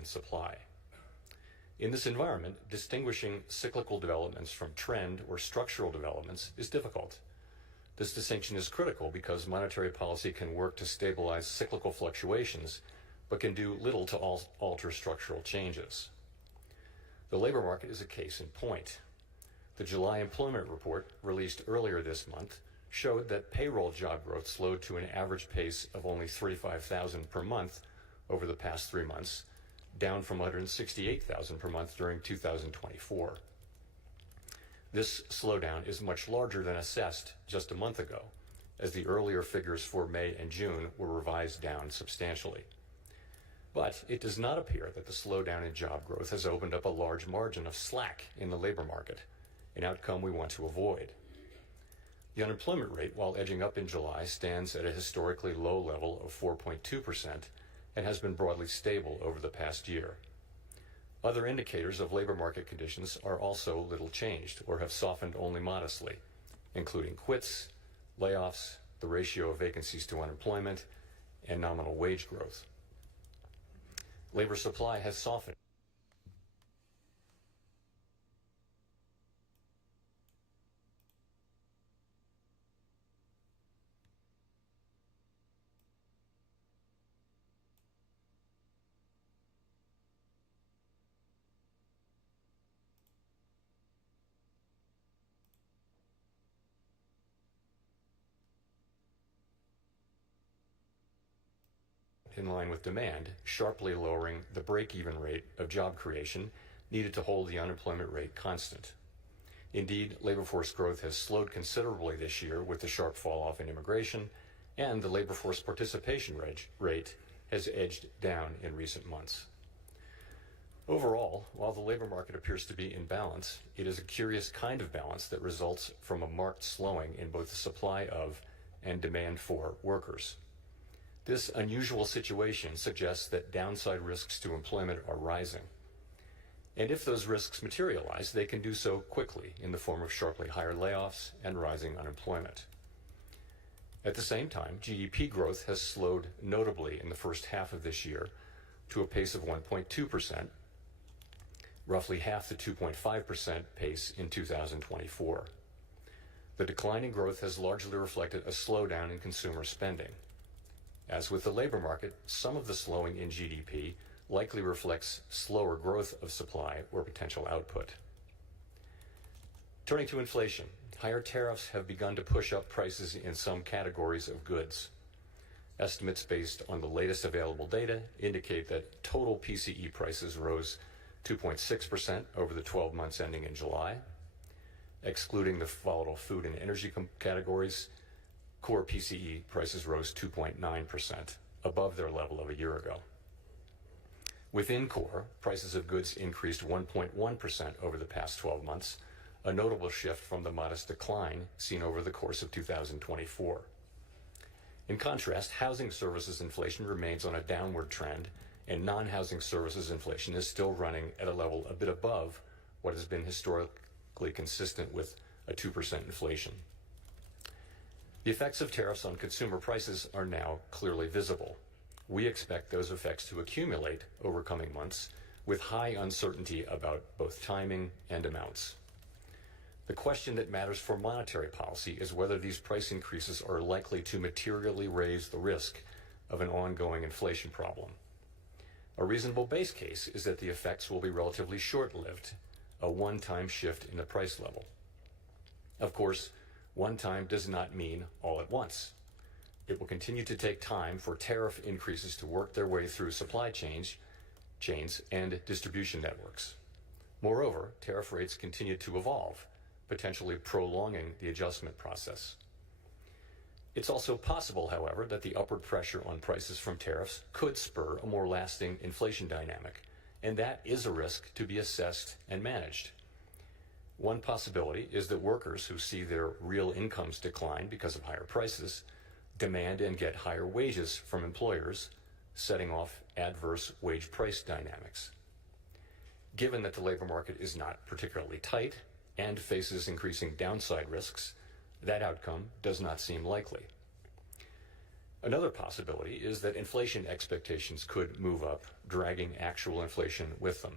and supply. In this environment, distinguishing cyclical developments from trend or structural developments is difficult. This distinction is critical because monetary policy can work to stabilize cyclical fluctuations, but can do little to alter structural changes. The labor market is a case in point. The July employment report, released earlier this month, showed that payroll job growth slowed to an average pace of only 35,000 per month over the past 3 months, down from 168,000 per month during 2024. This slowdown is much larger than assessed just a month ago, as the earlier figures for May and June were revised down substantially. But it does not appear that the slowdown in job growth has opened up a large margin of slack in the labor market, an outcome we want to avoid. The unemployment rate, while edging up in July, stands at a historically low level of 4.2% and has been broadly stable over the past year. Other indicators of labor market conditions are also little changed or have softened only modestly, including quits, layoffs, the ratio of vacancies to unemployment, and nominal wage growth. Labor supply has softened. In line with demand, sharply lowering the break-even rate of job creation needed to hold the unemployment rate constant. Indeed, labor force growth has slowed considerably this year with the sharp fall-off in immigration, and the labor force participation rate has edged down in recent months. Overall, while the labor market appears to be in balance, it is a curious kind of balance that results from a marked slowing in both the supply of and demand for workers. This unusual situation suggests that downside risks to employment are rising. And if those risks materialize, they can do so quickly in the form of sharply higher layoffs and rising unemployment. At the same time, GDP growth has slowed notably in the first half of this year to a pace of 1.2%, roughly half the 2.5% pace in 2024. The decline in growth has largely reflected a slowdown in consumer spending. As with the labor market, some of the slowing in GDP likely reflects slower growth of supply or potential output. Turning to inflation, higher tariffs have begun to push up prices in some categories of goods. Estimates based on the latest available data indicate that total PCE prices rose 2.6% over the 12 months ending in July. Excluding the volatile food and energy categories, core PCE prices rose 2.9%, above their level of a year ago. Within core, prices of goods increased 1.1% over the past 12 months, a notable shift from the modest decline seen over the course of 2024. In contrast, housing services inflation remains on a downward trend, and non-housing services inflation is still running at a level a bit above what has been historically consistent with a 2% inflation. The effects of tariffs on consumer prices are now clearly visible. We expect those effects to accumulate over coming months with high uncertainty about both timing and amounts. The question that matters for monetary policy is whether these price increases are likely to materially raise the risk of an ongoing inflation problem. A reasonable base case is that the effects will be relatively short-lived, a one-time shift in the price level. Of course, one time does not mean all at once. It will continue to take time for tariff increases to work their way through supply chains and distribution networks. Moreover, tariff rates continue to evolve, potentially prolonging the adjustment process. It's also possible, however, that the upward pressure on prices from tariffs could spur a more lasting inflation dynamic, and that is a risk to be assessed and managed. One possibility is that workers who see their real incomes decline because of higher prices demand and get higher wages from employers, setting off adverse wage price dynamics. Given that the labor market is not particularly tight and faces increasing downside risks, that outcome does not seem likely. Another possibility is that inflation expectations could move up, dragging actual inflation with them.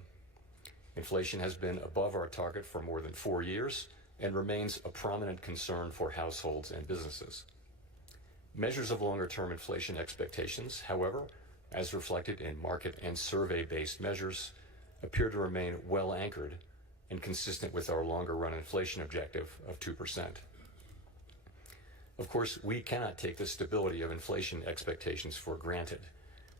Inflation has been above our target for more than 4 years and remains a prominent concern for households and businesses. Measures of longer-term inflation expectations, however, as reflected in market and survey-based measures, appear to remain well anchored and consistent with our longer-run inflation objective of 2%. Of course, we cannot take the stability of inflation expectations for granted.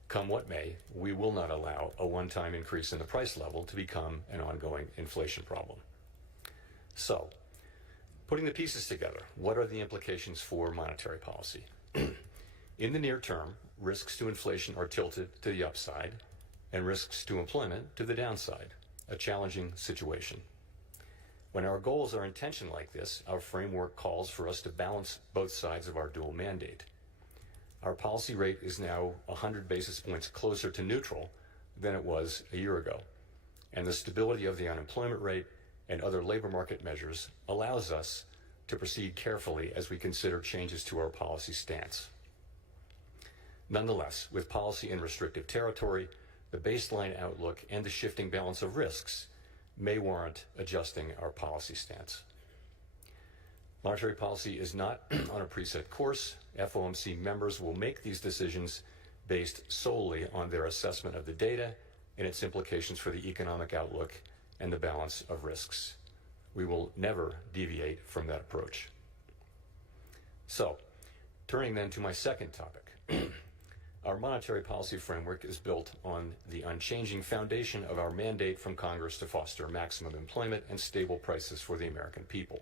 Come what may, we will not allow a one-time increase in the price level to become an ongoing inflation problem. So, putting the pieces together, what are the implications for monetary policy? In the near term, risks to inflation are tilted to the upside and risks to employment to the downside, a challenging situation. When our goals are in tension like this, our framework calls for us to balance both sides of our dual mandate. Our policy rate is now 100 basis points closer to neutral than it was a year ago, and the stability of the unemployment rate and other labor market measures allows us to proceed carefully as we consider changes to our policy stance. Nonetheless, with policy in restrictive territory, the baseline outlook and the shifting balance of risks may warrant adjusting our policy stance. Monetary policy is not on a preset course. FOMC members will make these decisions based solely on their assessment of the data and its implications for the economic outlook and the balance of risks. We will never deviate from that approach. So, turning then to my second topic. Our monetary policy framework is built on the unchanging foundation of our mandate from Congress to foster maximum employment and stable prices for the American people.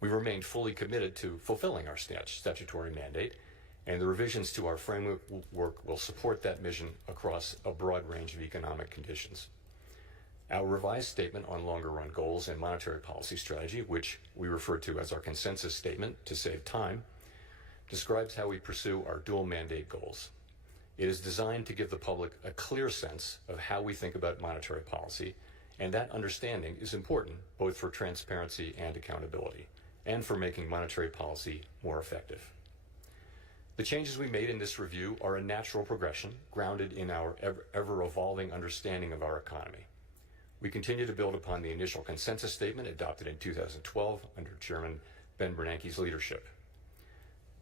We remain fully committed to fulfilling our statutory mandate, and the revisions to our framework will support that mission across a broad range of economic conditions. Our revised statement on longer-run goals and monetary policy strategy, which we refer to as our consensus statement to save time, describes how we pursue our dual mandate goals. It is designed to give the public a clear sense of how we think about monetary policy, and that understanding is important both for transparency and accountability, and for making monetary policy more effective. The changes we made in this review are a natural progression grounded in our ever-evolving understanding of our economy. We continue to build upon the initial consensus statement adopted in 2012 under Chairman Ben Bernanke's leadership.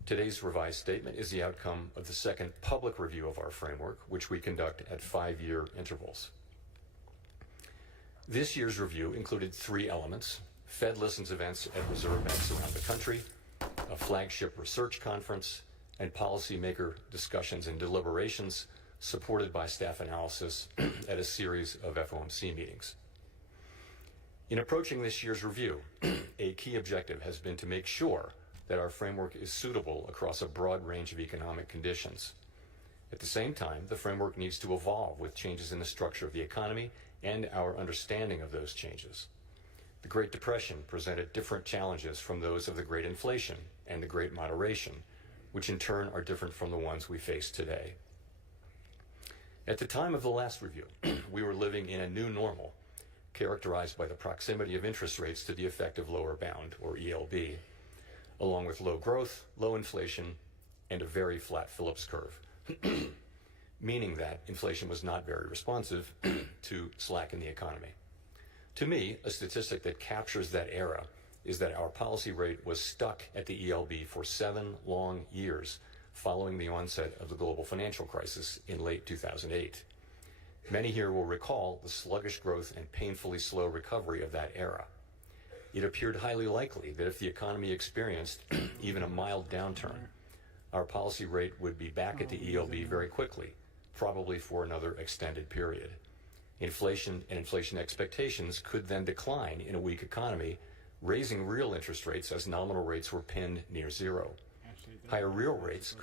Today's revised statement is the outcome of the second public review of our framework, which we conduct at 5-year intervals. This year's review included 3 elements: Fed Listens events at reserve banks around the country, a flagship research conference, and policymaker discussions and deliberations supported by staff analysis at a series of FOMC meetings. In approaching this year's review, a key objective has been to make sure that our framework is suitable across a broad range of economic conditions. At the same time, the framework needs to evolve with changes in the structure of the economy and our understanding of those changes. The Great Depression presented different challenges from those of the Great Inflation and the Great Moderation, which in turn are different from the ones we face today. At the time of the last review, we were living in a new normal, characterized by the proximity of interest rates to the effective lower bound, or ELB, along with low growth, low inflation, and a very flat Phillips curve, meaning that inflation was not very responsive to slack in the economy. To me, a statistic that captures that era is that our policy rate was stuck at the ELB for 7 long years following the onset of the global financial crisis in late 2008. Many here will recall the sluggish growth and painfully slow recovery of that era. It appeared highly likely that if the economy experienced even a mild downturn, our policy rate would be back at the ELB very quickly, probably for another extended period. Inflation and inflation expectations could then decline in a weak economy, raising real interest rates as nominal rates were pinned near zero. Higher real rates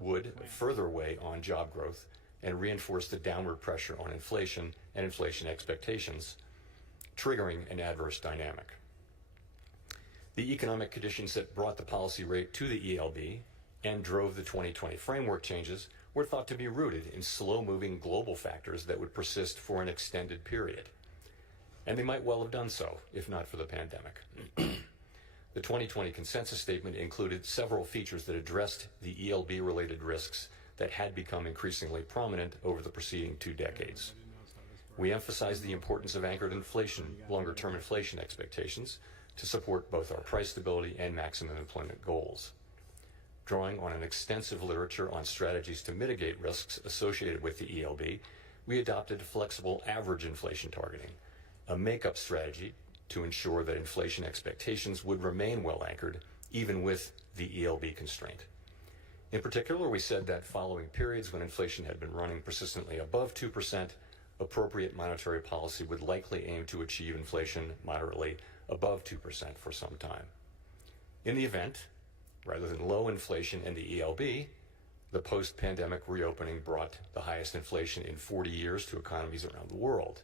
would further weigh on job growth and reinforce the downward pressure on inflation and inflation expectations, triggering an adverse dynamic. The economic conditions that brought the policy rate to the ELB and drove the 2020 framework changes were thought to be rooted in slow-moving global factors that would persist for an extended period. And they might well have done so, if not for the pandemic. The 2020 consensus statement included several features that addressed the ELB-related risks that had become increasingly prominent over the preceding 2 decades. We emphasized the importance of anchored inflation, longer-term inflation expectations, to support both our price stability and maximum employment goals. Drawing on an extensive literature on strategies to mitigate risks associated with the ELB, we adopted flexible average inflation targeting, a make-up strategy to ensure that inflation expectations would remain well anchored, even with the ELB constraint. In particular, we said that following periods when inflation had been running persistently above 2%, appropriate monetary policy would likely aim to achieve inflation moderately above 2% for some time. In the event, rather than low inflation and the ELB, the post-pandemic reopening brought the highest inflation in 40 years to economies around the world.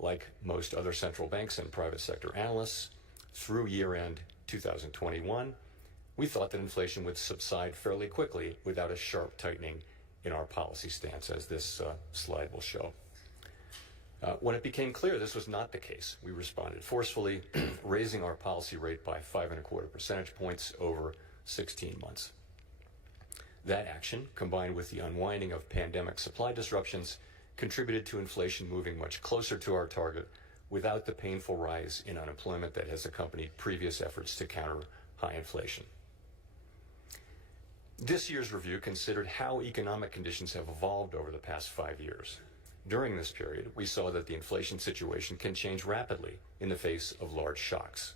Like most other central banks and private sector analysts, through year-end 2021, we thought that inflation would subside fairly quickly without a sharp tightening in our policy stance, as this slide will show. When it became clear this was not the case, we responded forcefully, raising our policy rate by 5.25 percentage points over 16 months. That action, combined with the unwinding of pandemic supply disruptions, contributed to inflation moving much closer to our target without the painful rise in unemployment that has accompanied previous efforts to counter high inflation. This year's review considered how economic conditions have evolved over the past 5 years. During this period, we saw that the inflation situation can change rapidly in the face of large shocks.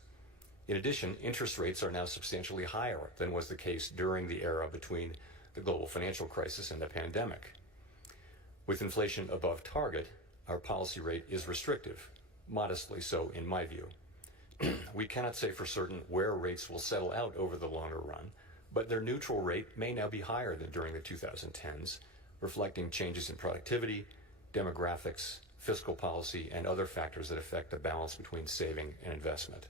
In addition, interest rates are now substantially higher than was the case during the era between the global financial crisis and the pandemic. With inflation above target, our policy rate is restrictive, modestly so in my view. We cannot say for certain where rates will settle out over the longer run, but their neutral rate may now be higher than during the 2010s, reflecting changes in productivity, demographics, fiscal policy, and other factors that affect the balance between saving and investment.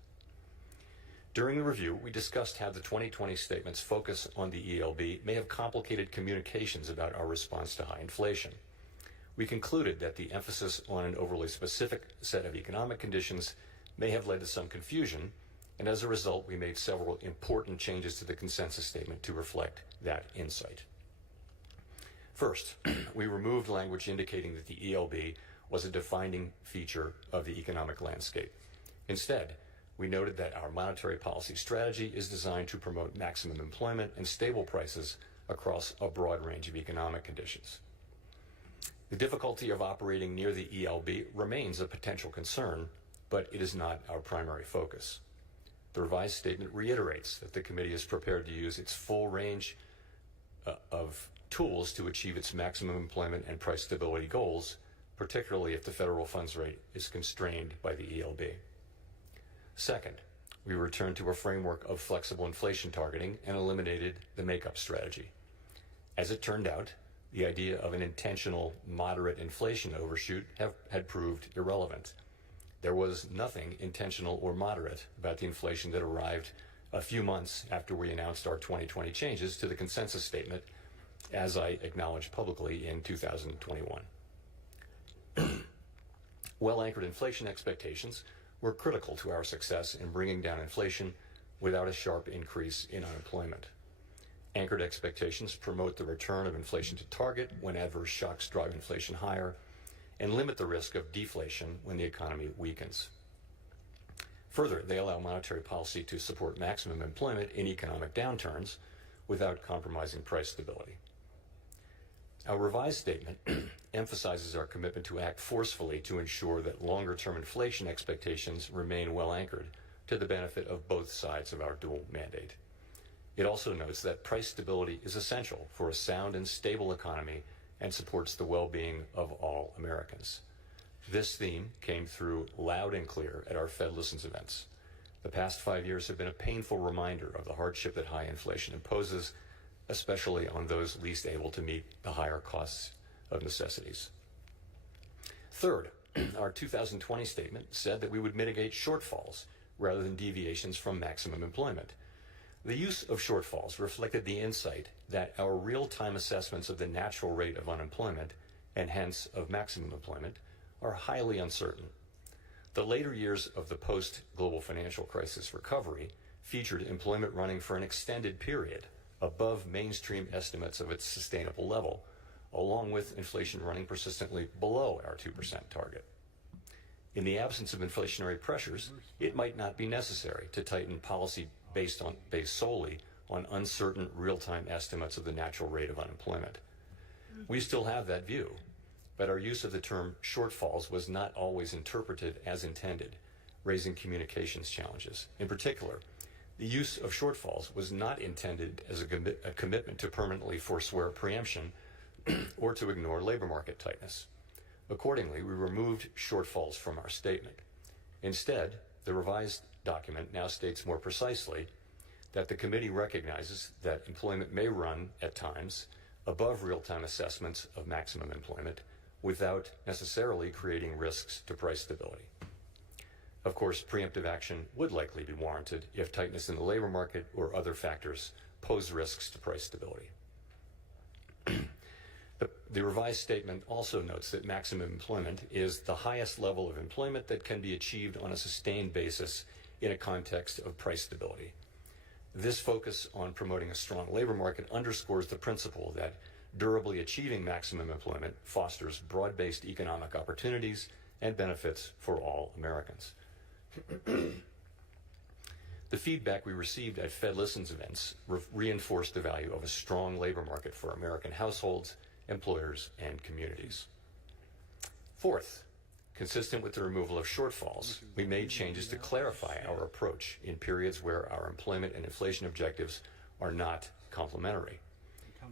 During the review, we discussed how the 2020 statement's focus on the ELB may have complicated communications about our response to high inflation. We concluded that the emphasis on an overly specific set of economic conditions may have led to some confusion, and as a result, we made several important changes to the consensus statement to reflect that insight. First, we removed language indicating that the ELB was a defining feature of the economic landscape. Instead, we noted that our monetary policy strategy is designed to promote maximum employment and stable prices across a broad range of economic conditions. The difficulty of operating near the ELB remains a potential concern, but it is not our primary focus. The revised statement reiterates that the committee is prepared to use its full range of tools to achieve its maximum employment and price stability goals, particularly if the federal funds rate is constrained by the ELB. Second, we returned to a framework of flexible inflation targeting and eliminated the make-up strategy. As it turned out, the idea of an intentional moderate inflation overshoot had proved irrelevant. There was nothing intentional or moderate about the inflation that arrived a few months after we announced our 2020 changes to the consensus statement, as I acknowledged publicly in 2021. Well-anchored inflation expectations were critical to our success in bringing down inflation without a sharp increase in unemployment. Anchored expectations promote the return of inflation to target when adverse shocks drive inflation higher and limit the risk of deflation when the economy weakens. Further, they allow monetary policy to support maximum employment in economic downturns without compromising price stability. Our revised statement emphasizes our commitment to act forcefully to ensure that longer-term inflation expectations remain well anchored to the benefit of both sides of our dual mandate. It also notes that price stability is essential for a sound and stable economy and supports the well-being of all Americans. This theme came through loud and clear at our Fed Listens events. The past 5 years have been a painful reminder of the hardship that high inflation imposes, especially on those least able to meet the higher costs of necessities. Third, our 2020 statement said that we would mitigate shortfalls rather than deviations from maximum employment. The use of shortfalls reflected the insight that our real-time assessments of the natural rate of unemployment, and hence of maximum employment, are highly uncertain. The later years of the post-global financial crisis recovery featured employment running for an extended period above mainstream estimates of its sustainable level, along with inflation running persistently below our 2% target. In the absence of inflationary pressures, it might not be necessary to tighten policy based solely on uncertain real-time estimates of the natural rate of unemployment. We still have that view, but our use of the term shortfalls was not always interpreted as intended, raising communications challenges. In particular, the use of shortfalls was not intended as a commitment to permanently forswear preemption or to ignore labor market tightness. Accordingly, we removed shortfalls from our statement. Instead, the revised document now states more precisely that the committee recognizes that employment may run at times above real-time assessments of maximum employment without necessarily creating risks to price stability. Of course, preemptive action would likely be warranted if tightness in the labor market or other factors pose risks to price stability. The revised statement also notes that maximum employment is the highest level of employment that can be achieved on a sustained basis in a context of price stability. This focus on promoting a strong labor market underscores the principle that durably achieving maximum employment fosters broad-based economic opportunities and benefits for all Americans. The feedback we received at Fed Listens events reinforced the value of a strong labor market for American households, employers, and communities. Fourth, consistent with the removal of shortfalls, we made changes to clarify our approach in periods where our employment and inflation objectives are not complementary.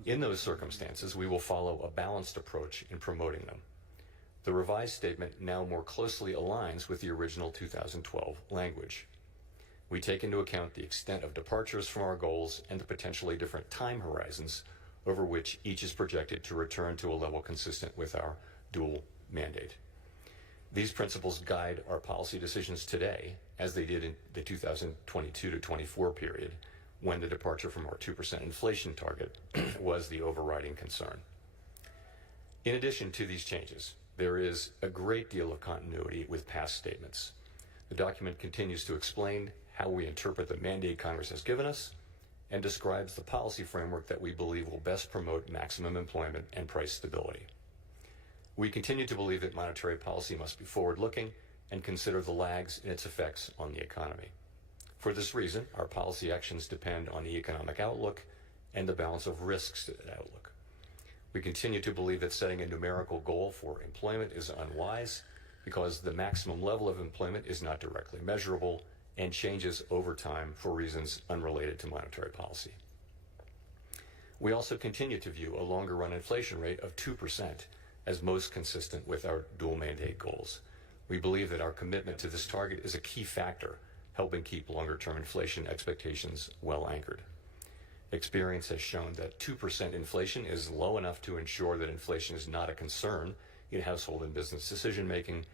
In those circumstances, we will follow a balanced approach in promoting them. The revised statement now more closely aligns with the original 2012 language. We take into account the extent of departures from our goals and the potentially different time horizons over which each is projected to return to a level consistent with our dual mandate. These principles guide our policy decisions today, as they did in the 2022 to 24 period, when the departure from our 2% inflation target was the overriding concern. In addition to these changes, there is a great deal of continuity with past statements. The document continues to explain how we interpret the mandate Congress has given us and describes the policy framework that we believe will best promote maximum employment and price stability. We continue to believe that monetary policy must be forward-looking and consider the lags in its effects on the economy. For this reason, our policy actions depend on the economic outlook and the balance of risks to that outlook. We continue to believe that setting a numerical goal for employment is unwise because the maximum level of employment is not directly measurable and changes over time for reasons unrelated to monetary policy. We also continue to view a longer-run inflation rate of 2% as most consistent with our dual mandate goals. We believe that our commitment to this target is a key factor, helping keep longer-term inflation expectations well anchored. Experience has shown that 2% inflation is low enough to ensure that inflation is not a concern in household and business decision-making,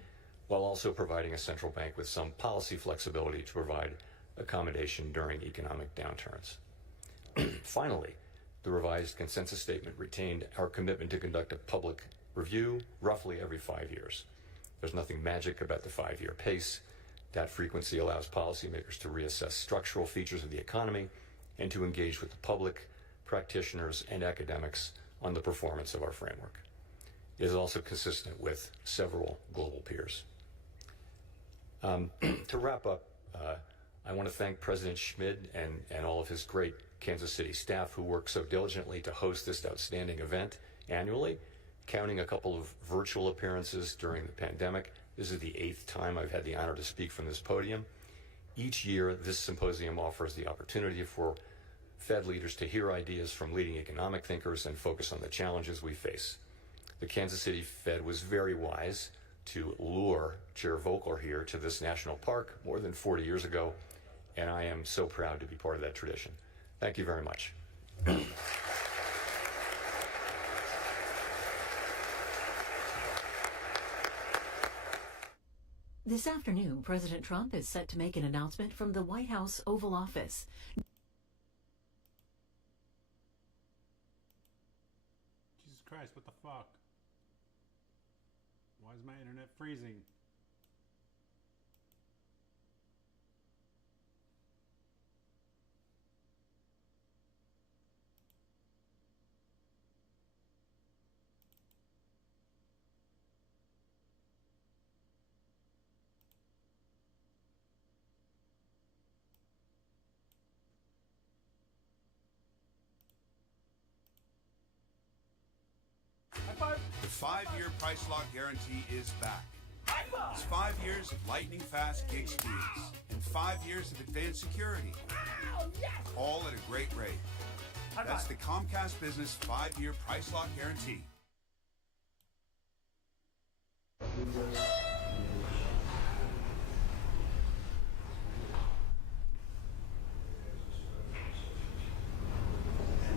while also providing a central bank with some policy flexibility to provide accommodation during economic downturns. Finally, the revised consensus statement retained our commitment to conduct a public review roughly every 5 years. There's nothing magic about the 5-year pace. That frequency allows policymakers to reassess structural features of the economy and to engage with the public, practitioners, and academics on the performance of our framework. It is also consistent with several global peers. To wrap up, I want to thank President Schmid and all of his great Kansas City staff who work so diligently to host this outstanding event annually, counting a couple of virtual appearances during the pandemic. This is the 8th time I've had the honor to speak from this podium. Each year, this symposium offers the opportunity for Fed leaders to hear ideas from leading economic thinkers and focus on the challenges we face. The Kansas City Fed was very wise to lure Chair Volcker here to this national park more than 40 years ago, and I am so proud to be part of that tradition. Thank you very much. This afternoon, President Trump is set to make an announcement from the White House Oval Office. Jesus Christ, what the fuck? Why is my internet freezing? 5-year price lock guarantee is back. It's 5 years of lightning fast gig speeds and 5 years of advanced security. All at a great rate. That's the Comcast Business 5-year price lock guarantee. And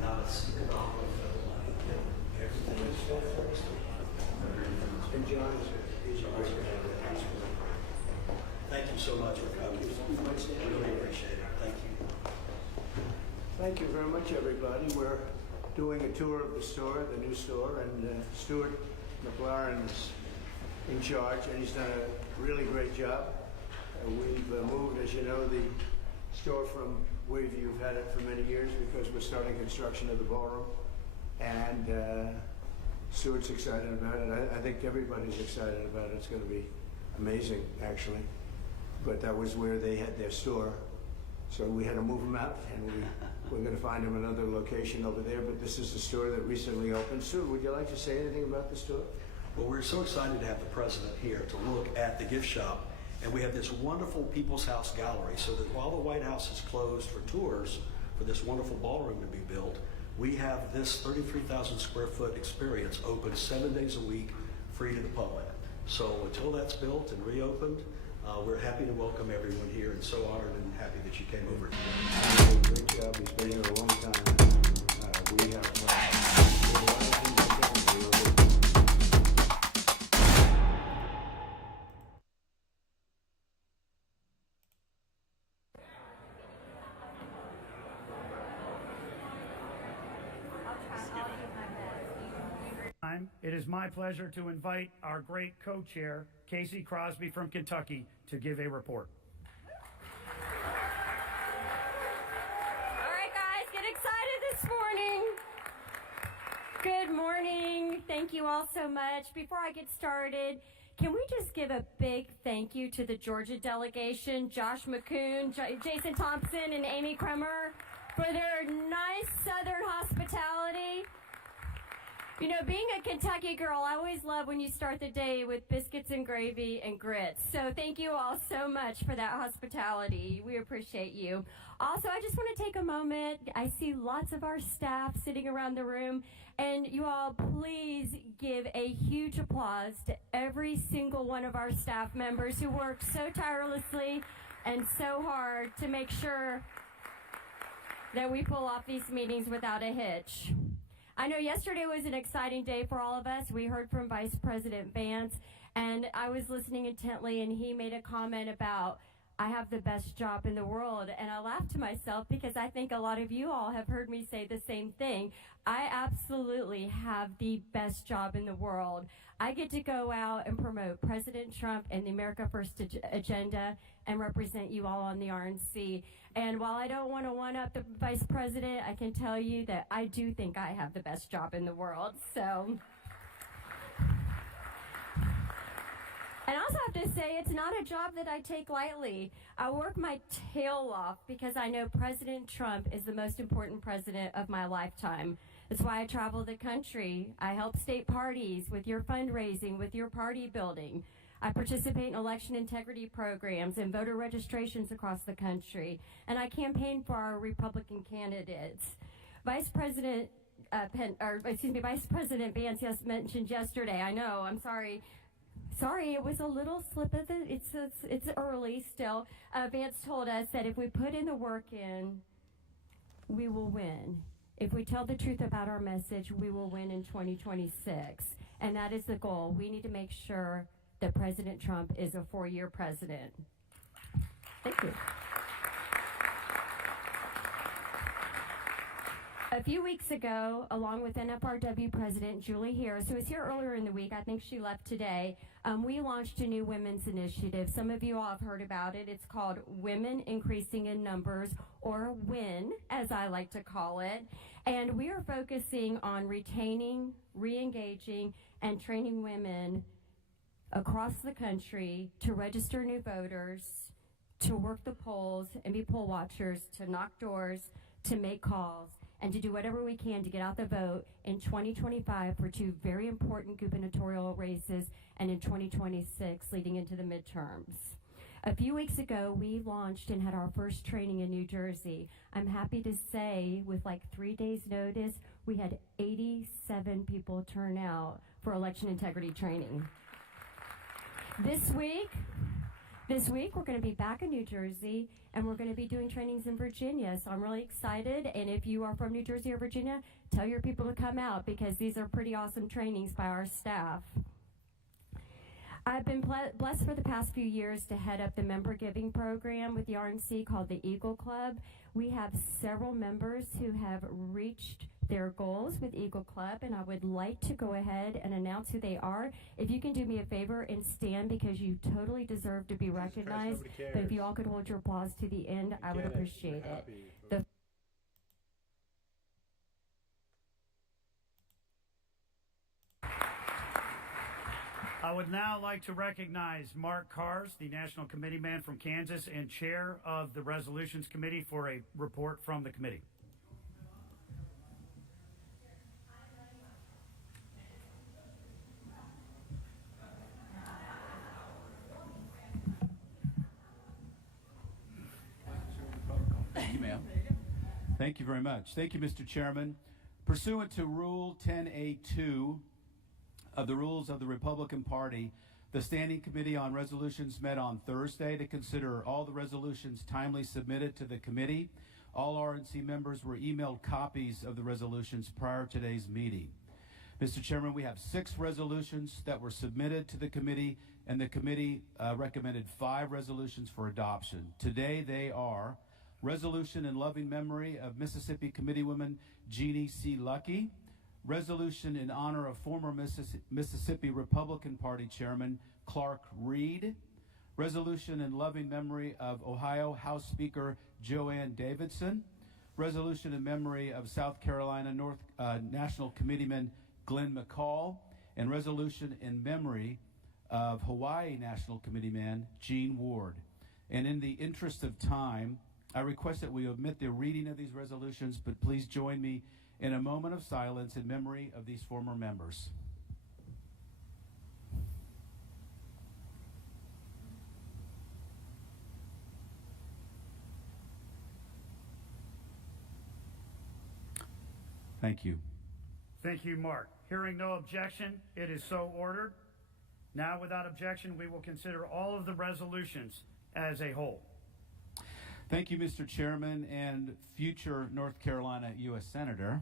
not a single dollar of money. Everything is full force. And John, thank you so much for coming. Really appreciate it. Thank you. Thank you very much, everybody. We're doing a tour of the store, the new store, and Stuart McLaren is in charge, and he's done a really great job. We've moved, as you know, the store from where you've had it for many years because we're starting construction of the ballroom, and Stuart's excited about it. I think everybody's excited about it. It's going to be amazing, actually. But that was where they had their store, so we had to move them out, and we're going to find them another location over there. But this is the store that recently opened. Stuart, would you like to say anything about the store? Well, we're so excited to have the president here to look at the gift shop. And we have this wonderful People's House gallery, so that while the White House is closed for tours for this wonderful ballroom to be built, we have this 33,000 square foot experience open 7 days a week, free to the public. So until that's built and reopened, we're happy to welcome everyone here, and so honored and happy that you came over today. Great job. He's been here a long time. We have a lot of things to do. It is my pleasure to invite our great co-chair, Casey Crosby from Kentucky, to give a report. All right, guys, get excited this morning. Good morning. Thank you all so much. Before I get started, can we just give a big thank you to the Georgia delegation, Josh McCoon, Jason Thompson, and Amy Kremer, for their nice Southern hospitality. You know, being a Kentucky girl, I always love when you start the day with biscuits and gravy and grits. So thank you all so much for that hospitality. We appreciate you. Also, I just want to take a moment. I see lots of our staff sitting around the room, and you all please give a huge applause to every single one of our staff members who work so tirelessly and so hard to make sure that we pull off these meetings without a hitch. I know yesterday was an exciting day for all of us. We heard from Vice President Vance, and I was listening intently, and he made a comment about, I have the best job in the world. And I laughed to myself because I think a lot of you all have heard me say the same thing. I absolutely have the best job in the world. I get to go out and promote President Trump and the America First agenda and represent you all on the RNC. And while I don't want to one-up the Vice President, I can tell you that I do think I have the best job in the world. So, and I also have to say, it's not a job that I take lightly. I work my tail off because I know President Trump is the most important president of my lifetime. That's why I travel the country. I help state parties with your fundraising, with your party building. I participate in election integrity programs and voter registrations across the country, and I campaign for our Republican candidates. Vice President Vance mentioned yesterday. I know. I'm sorry. Sorry, it was a little slip of it. It's early still. Vance told us that if we put in the work in, we will win. If we tell the truth about our message, we will win in 2026. And that is the goal. We need to make sure that President Trump is a 4-year president. Thank you. A few weeks ago, along with NFRW President Julie Harris, who was here earlier in the week, I think she left today, we launched a new women's initiative. Some of you all have heard about it. It's called Women Increasing in Numbers, or WIN, as I like to call it. And we are focusing on retaining, re-engaging, and training women across the country to register new voters, to work the polls and be poll watchers, to knock doors, to make calls, and to do whatever we can to get out the vote in 2025 for two very important gubernatorial races and in 2026 leading into the midterms. A few weeks ago, we launched and had our first training in New Jersey. I'm happy to say, with like 3 days' notice, we had 87 people turn out for election integrity training. This week, we're going to be back in New Jersey, and we're going to be doing trainings in Virginia. So I'm really excited. And if you are from New Jersey or Virginia, tell your people to come out because these are pretty awesome trainings by our staff. I've been blessed for the past few years to head up the member giving program with the RNC called the Eagle Club. We have several members who have reached their goals with Eagle Club, and I would like to go ahead and announce who they are. If you can do me a favor and stand because you totally deserve to be recognized, but if you all could hold your applause to the end, I would appreciate it. I would now like to recognize Mark Kars, the National Committee Man from Kansas and Chair of the Resolutions Committee, for a report from the committee. Thank you, ma'am. Thank you very much. Thank you, Mr. Chairman. Pursuant to Rule 10A2 of the Rules of the Republican Party, the Standing Committee on Resolutions met on Thursday to consider all the resolutions timely submitted to the committee. All RNC members were emailed copies of the resolutions prior to today's meeting. Mr. Chairman, we have 6 resolutions that were submitted to the committee, and the committee recommended 5 resolutions for adoption. Today they are resolution in loving memory of Mississippi Committeewoman Jeannie C. Lucky, resolution in honor of former Mississippi Republican Party Chairman Clark Reed, resolution in loving memory of Ohio House Speaker Joanne Davidson, resolution in memory of South Carolina National Committeeman Glenn McCall, and resolution in memory of Hawaii National Committeeman Gene Ward. And in the interest of time, I request that we omit the reading of these resolutions, but please join me in a moment of silence in memory of these former members. Thank you. Thank you, Mark. Hearing no objection, it is so ordered. Now, without objection, we will consider all of the resolutions as a whole. Thank you, Mr. Chairman and future North Carolina U.S. Senator.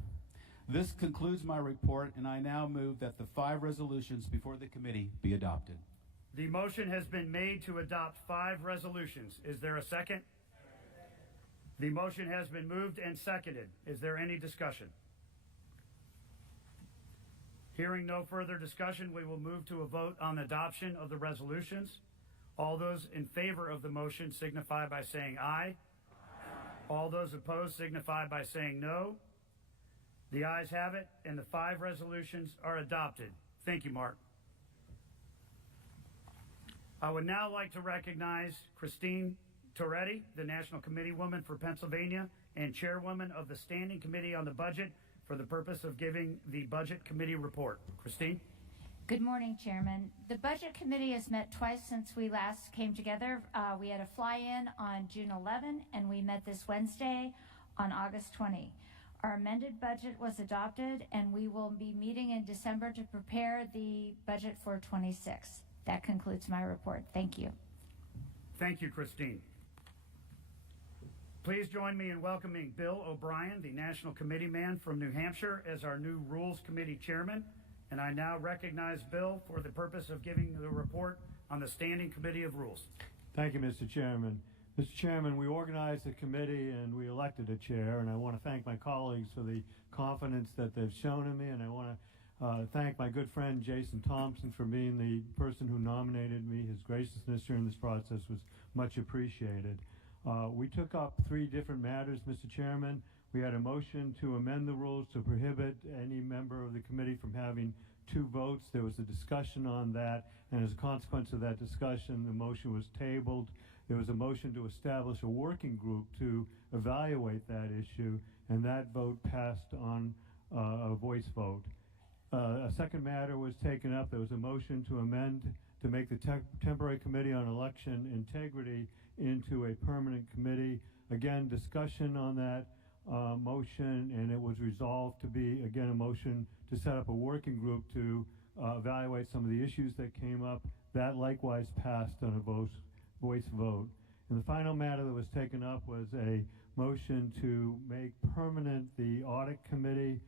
This concludes my report, and I now move that the 5 resolutions before the committee be adopted. The motion has been made to adopt 5 resolutions. Is there a second? The motion has been moved and seconded. Is there any discussion? Hearing no further discussion, we will move to a vote on adoption of the resolutions. All those in favor of the motion signify by saying aye. All those opposed signify by saying no. The ayes have it, and the 5 resolutions are adopted. Thank you, Mark. I would now like to recognize Christine Toretti, the National Committeewoman for Pennsylvania and Chairwoman of the Standing Committee on the Budget, for the purpose of giving the Budget Committee report. Christine? Good morning, Chairman. The Budget Committee has met twice since we last came together. We had a fly-in on June 11, and we met this Wednesday on August 20. Our amended budget was adopted, and we will be meeting in December to prepare the budget for 26. That concludes my report. Thank you. Thank you, Christine. Please join me in welcoming Bill O'Brien, the National Committee Man from New Hampshire, as our new Rules Committee Chairman. And I now recognize Bill for the purpose of giving the report on the Standing Committee of Rules. Thank you, Mr. Chairman. Mr. Chairman, we organized the committee and we elected a chair, and I want to thank my colleagues for the confidence that they've shown in me, and I want to thank my good friend Jason Thompson for being the person who nominated me. His graciousness during this process was much appreciated. We took up 3 different matters, Mr. Chairman. We had a motion to amend the rules to prohibit any member of the committee from having 2 votes. There was a discussion on that, and as a consequence of that discussion, the motion was tabled there was a motion to establish a working group to evaluate that issue, and that vote passed on a voice vote. A second matter was taken up. There was a motion to amend to make the temporary committee on election integrity into a permanent committee. Again, discussion on that motion, and it was resolved to be, again, a motion to set up a working group to evaluate some of the issues that came up. That likewise passed on a voice vote. And the final matter that was taken up was a motion to make permanent the audit committee.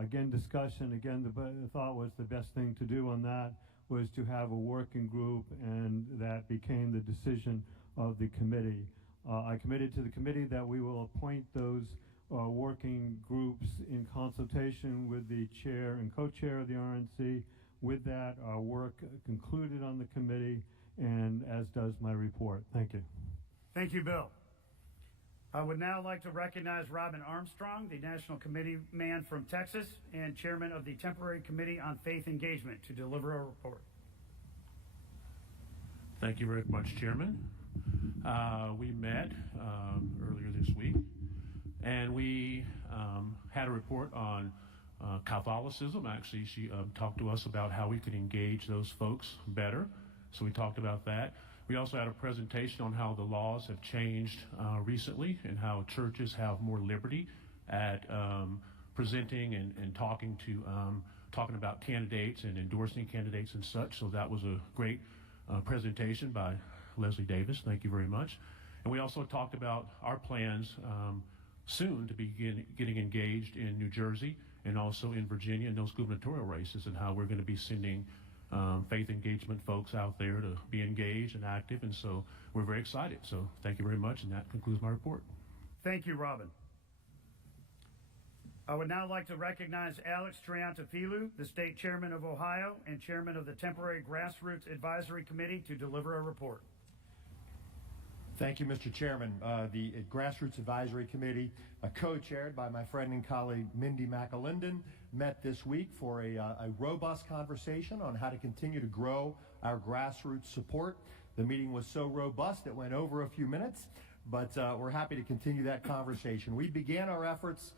Again, discussion. Again, the thought was the best thing to do on that was to have a working group, and that became the decision of the committee. I committed to the committee that we will appoint those working groups in consultation with the chair and co-chair of the RNC. With that, our work concluded on the committee, and as does my report. Thank you. Thank you, Bill. I would now like to recognize Robin Armstrong, the National Committee man from Texas and chairman of the Temporary Committee on Faith Engagement, to deliver a report. Thank you very much, Chairman. We met earlier this week, and we had a report on Catholicism. Actually, she talked to us about how we could engage those folks better, so we talked about that. We also had a presentation on how the laws have changed recently and how churches have more liberty at presenting and talking about candidates and endorsing candidates and such. So that was a great presentation by Leslie Davis. Thank you very much. And we also talked about our plans soon to begin getting engaged in New Jersey and also in Virginia in those gubernatorial races, and how we're going to be sending faith engagement folks out there to be engaged and active. And so we're very excited. So thank you very much, and that concludes my report. Thank you, Robin. I would now like to recognize Alex Triantafilou, the state chairman of Ohio and chairman of the Temporary Grassroots Advisory Committee, to deliver a report. Thank you, Mr. Chairman. The Grassroots Advisory Committee, co-chaired by my friend and colleague Mindy McAlinden, met this week for a robust conversation on how to continue to grow our grassroots support. The meeting was so robust it went over a few minutes, but we're happy to continue that conversation. We began our efforts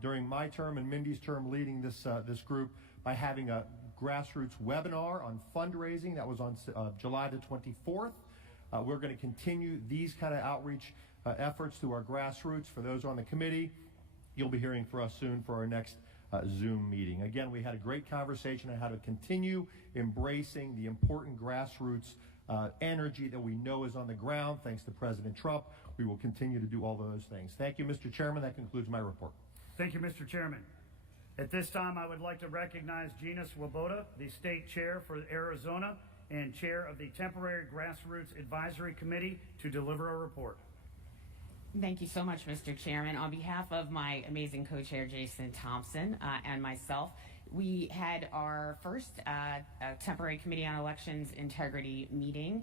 during my term and Mindy's term leading this group by having a grassroots webinar on fundraising. That was on July the 24th. We're going to continue these kind of outreach efforts to our grassroots. For those on the committee, you'll be hearing from us soon for our next Zoom meeting. Again, we had a great conversation on how to continue embracing the important grassroots energy that we know is on the ground. Thanks to President Trump, we will continue to do all those things. Thank you, Mr. Chairman. That concludes my report. Thank you, Mr. Chairman. At this time, I would like to recognize Gina Swoboda, the state chair for Arizona and chair of the Temporary Grassroots Advisory Committee, to deliver a report. Thank you so much, Mr. Chairman. On behalf of my amazing co-chair, Jason Thompson, and myself, we had our first Temporary Committee on Elections Integrity meeting.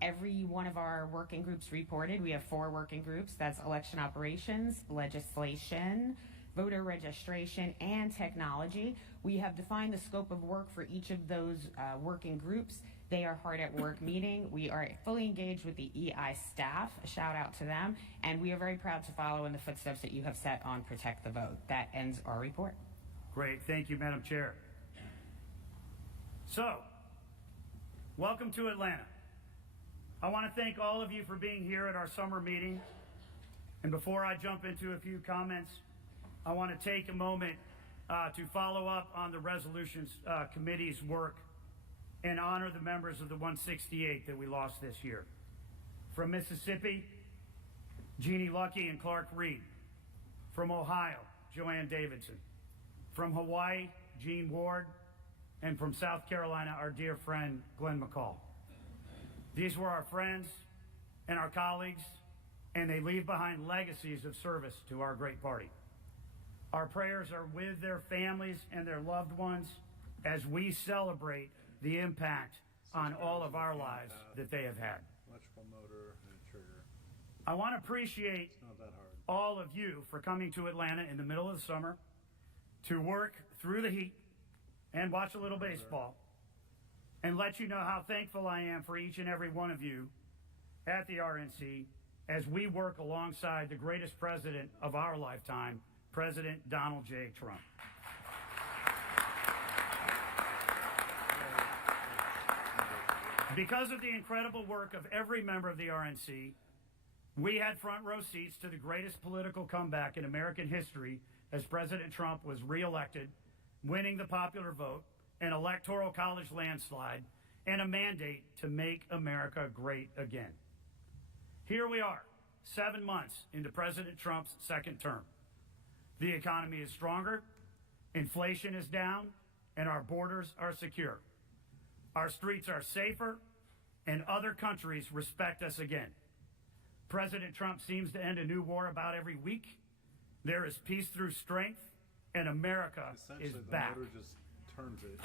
Every one of our working groups reported. We have 4 working groups. That's election operations, legislation, voter registration, and technology. We have defined the scope of work for each of those working groups. They are hard at work meeting. We are fully engaged with the EI staff. A shout out to them. And we are very proud to follow in the footsteps that you have set on Protect the Vote. That ends our report. Great. Thank you, Madam Chair. So, welcome to Atlanta. I want to thank all of you for being here at our summer meeting. And before I jump into a few comments, I want to take a moment to follow up on the Resolutions Committee's work and honor the members of the 168 that we lost this year. From Mississippi, Jeannie Lucky and Clark Reed. From Ohio, Joanne Davidson. From Hawaii, Gene Ward. And from South Carolina, our dear friend, Glenn McCall. These were our friends and our colleagues, and they leave behind legacies of service to our great party. Our prayers are with their families and their loved ones as we celebrate the impact on all of our lives that they have had. Electrical motor and trigger. I want to appreciate all of you for coming to Atlanta in the middle of the summer to work through the heat and watch a little baseball, and let you know how thankful I am for each and every one of you at the RNC as we work alongside the greatest president of our lifetime, President Donald J. Trump. Because of the incredible work of every member of the RNC, we had front row seats to the greatest political comeback in American history as President Trump was reelected, winning the popular vote, an electoral college landslide, and a mandate to make America great again. Here we are, 7 months into President Trump's second term. The economy is stronger, inflation is down, and our borders are secure. Our streets are safer, and other countries respect us again. President Trump seems to end a new war about every week. There is peace through strength, and America is back. The motor just turns it.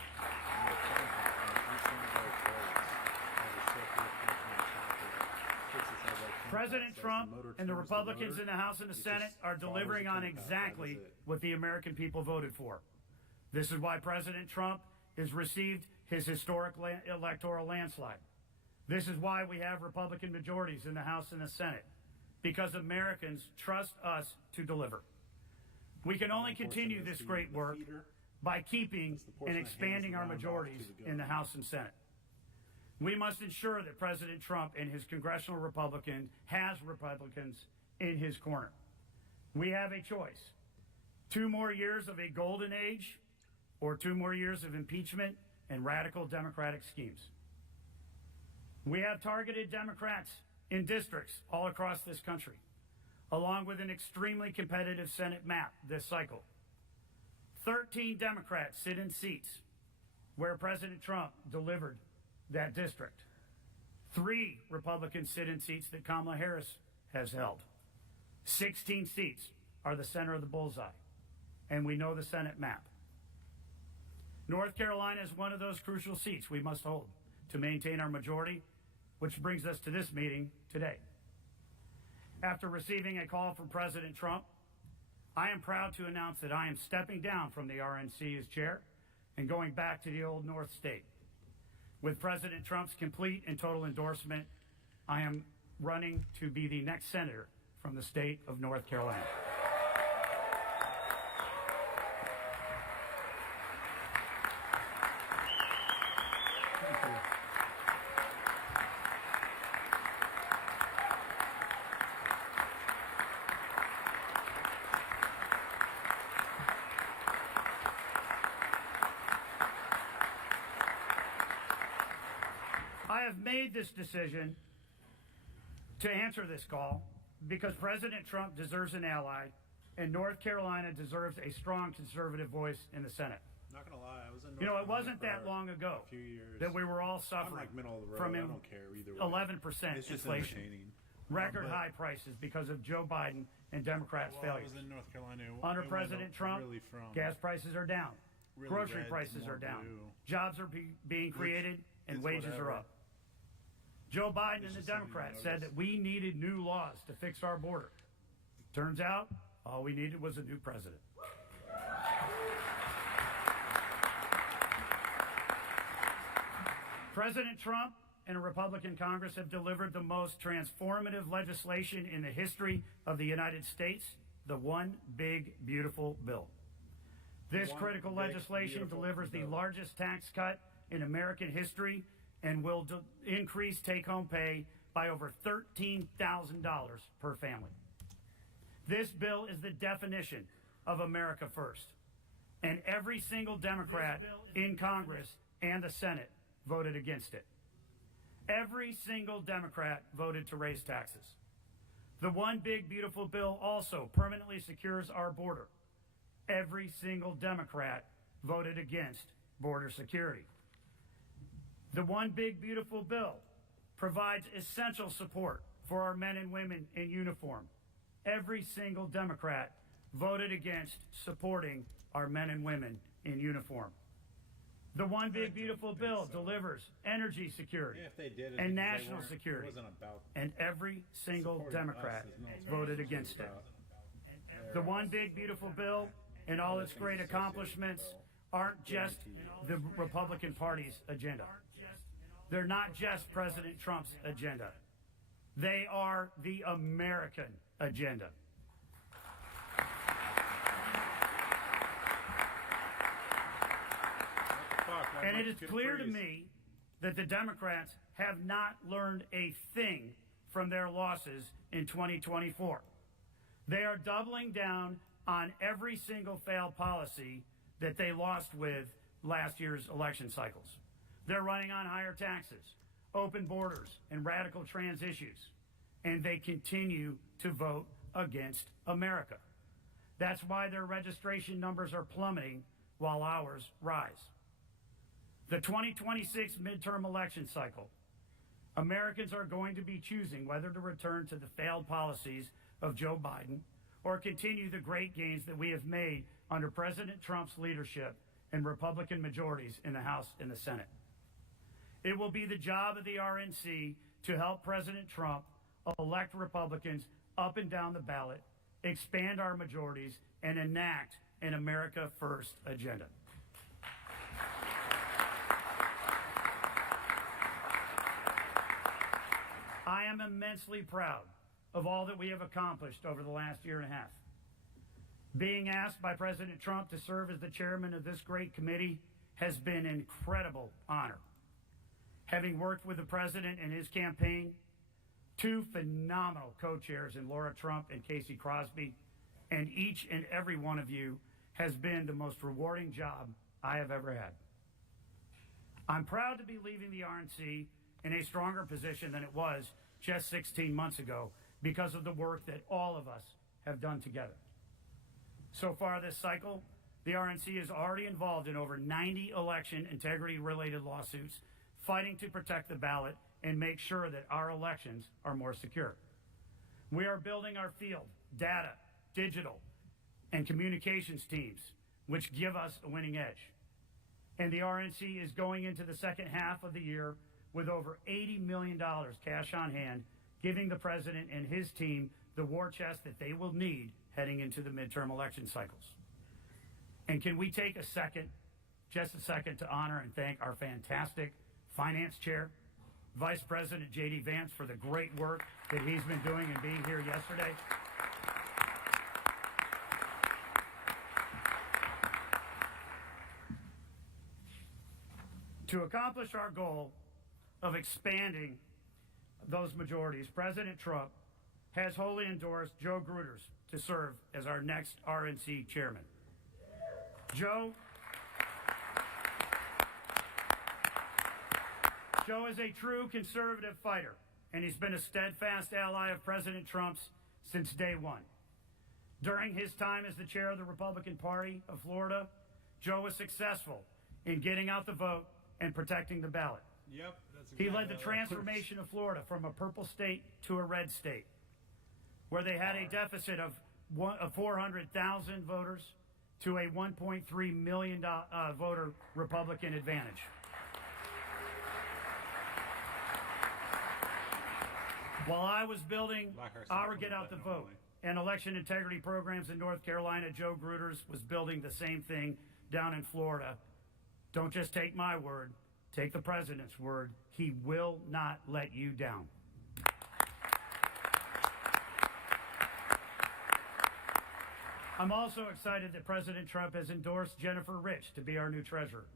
President Trump and the Republicans in the House and the Senate are delivering on exactly what the American people voted for. This is why President Trump has received his historic electoral landslide. This is why we have Republican majorities in the House and the Senate, because Americans trust us to deliver. We can only continue this great work by keeping and expanding our majorities in the House and Senate. We must ensure that President Trump and his congressional Republicans has Republicans in his corner. We have a choice: 2 more years of a golden age or 2 more years of impeachment and radical Democratic schemes. We have targeted Democrats in districts all across this country, along with an extremely competitive Senate map this cycle. 13 Democrats sit in seats where President Trump delivered that district. 3 Republicans sit in seats that Kamala Harris has held. 16 seats are the center of the bullseye, and we know the Senate map. North Carolina is one of those crucial seats we must hold to maintain our majority, which brings us to this meeting today. After receiving a call from President Trump, I am proud to announce that I am stepping down from the RNC as chair and going back to the old North State. With President Trump's complete and total endorsement, I am running to be the next senator from the state of North Carolina. I have made this decision to answer this call because President Trump deserves an ally and North Carolina deserves a strong conservative voice in the Senate. Not gonna lie, I was in North You know, it Carolina wasn't that for long ago a few years. that we were all I'm suffering like middle of the road. from I don't care either way. 11% It's just inflation, entertaining. record But high prices because of Joe Biden and Democrats' while I failures. was in North Carolina, Under it went President up Trump, really from gas prices are down, really grocery red to prices more are down, blue. jobs are being created, and it's wages whatever. are up. Joe Biden It's and the just something you Democrats said notice. that we needed new laws to fix our border. Turns out, all we needed was a new president. President Trump and a Republican Congress have delivered the most transformative legislation in the history of the United States, the One Big Beautiful Bill. This One critical Big Legislation Beautiful delivers the Bill. largest tax cut in American history and will increase take-home pay by over $13,000 per family. This bill is the definition of America First, and every single Democrat in Congress and the Senate voted against it. Every single Democrat voted to raise taxes. The One Big Beautiful Bill also permanently secures our border. Every single Democrat voted against border security. The One Big Beautiful Bill provides essential support for our men and women in uniform. Every single Democrat voted against supporting our men and women in uniform. The One Big Beautiful Bill delivers energy security Yeah, if they did it, and they national weren't- security, It wasn't about and every single supporting Democrat us as military. voted It was against it. about The One Big Beautiful Bill and all its great accomplishments aren't just the Republican Party's agenda. They're not just President Trump's agenda. They are the American agenda. And it is clear to me that the Democrats have not learned a thing from their losses in 2024. They are doubling down on every single failed policy that they lost with last year's election cycles. They're running on higher taxes, open borders, and radical trans issues. And they continue to vote against America. That's why their registration numbers are plummeting while ours rise. The 2026 midterm election cycle, Americans are going to be choosing whether to return to the failed policies of Joe Biden or continue the great gains that we have made under President Trump's leadership and Republican majorities in the House and the Senate. It will be the job of the RNC to help President Trump elect Republicans up and down the ballot, expand our majorities, and enact an America First agenda. I am immensely proud of all that we have accomplished over the last year and a half. Being asked by President Trump to serve as the chairman of this great committee has been an incredible honor. Having worked with the president and his campaign, two phenomenal co-chairs in Laura Trump and Casey Crosby, and each and every one of you has been the most rewarding job I have ever had. I'm proud to be leaving the RNC in a stronger position than it was just 16 months ago because of the work that all of us have done together. So far this cycle, the RNC is already involved in over 90 election integrity-related lawsuits, fighting to protect the ballot and make sure that our elections are more secure. We are building our field, data, digital, and communications teams, which give us a winning edge. And the RNC is going into the second half of the year with over $80 million cash on hand, giving the president and his team the war chest that they will need heading into the midterm election cycles. And can we take a second, just a second, to honor and thank our fantastic finance chair, Vice President J.D. Vance, for the great work that he's been doing and being here yesterday. To accomplish our goal of expanding those majorities, President Trump has wholly endorsed Joe Gruters to serve as our next RNC chairman. Joe is a true conservative fighter, and he's been a steadfast ally of President Trump's since day one. During his time as the chair of the Republican Party of Florida, Joe was successful in getting out the vote and protecting the ballot. Yep. He led the transformation of Florida from a purple state to a red state, where they had a deficit of 400,000 voters to a 1.3 million voter Republican advantage. While I was building our Get Out the Vote and election integrity programs in North Carolina, Joe Gruters was building the same thing down in Florida. Don't just take my word, take the president's word. He will not let you down. I'm also excited that President Trump has endorsed Jennifer Rich to be our new treasurer.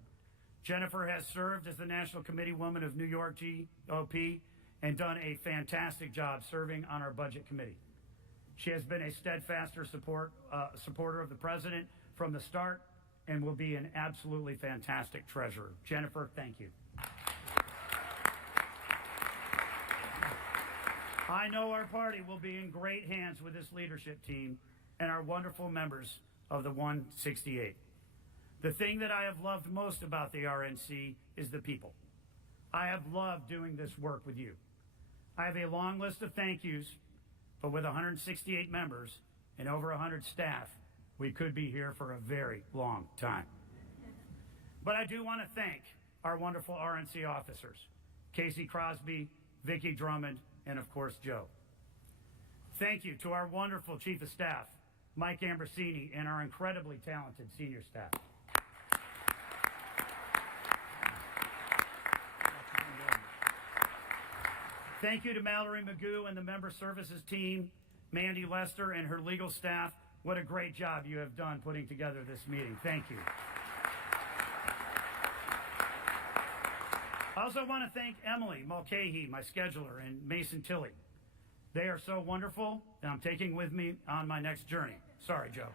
Jennifer has served as the National Committee Woman of New York GOP and done a fantastic job serving on our Budget Committee. She has been a steadfast supporter of the president from the start and will be an absolutely fantastic treasurer. Jennifer, thank you. I know our party will be in great hands with this leadership team and our wonderful members of the 168. The thing that I have loved most about the RNC is the people. I have loved doing this work with you. I have a long list of thank yous, but with 168 members and over 100 staff, we could be here for a very long time. But I do want to thank our wonderful RNC officers, Casey Crosby, Vicki Drummond, and of course, Joe. Thank you to our wonderful Chief of Staff, Mike Ambrosini, and our incredibly talented senior staff. Thank you to Mallory Magoo and the member services team, Mandy Lester and her legal staff. What a great job you have done putting together this meeting. Thank you. I also want to thank Emily Mulcahy, my scheduler, and Mason Tilley. They are so wonderful, and I'm taking with me on my next journey. Sorry, Joe.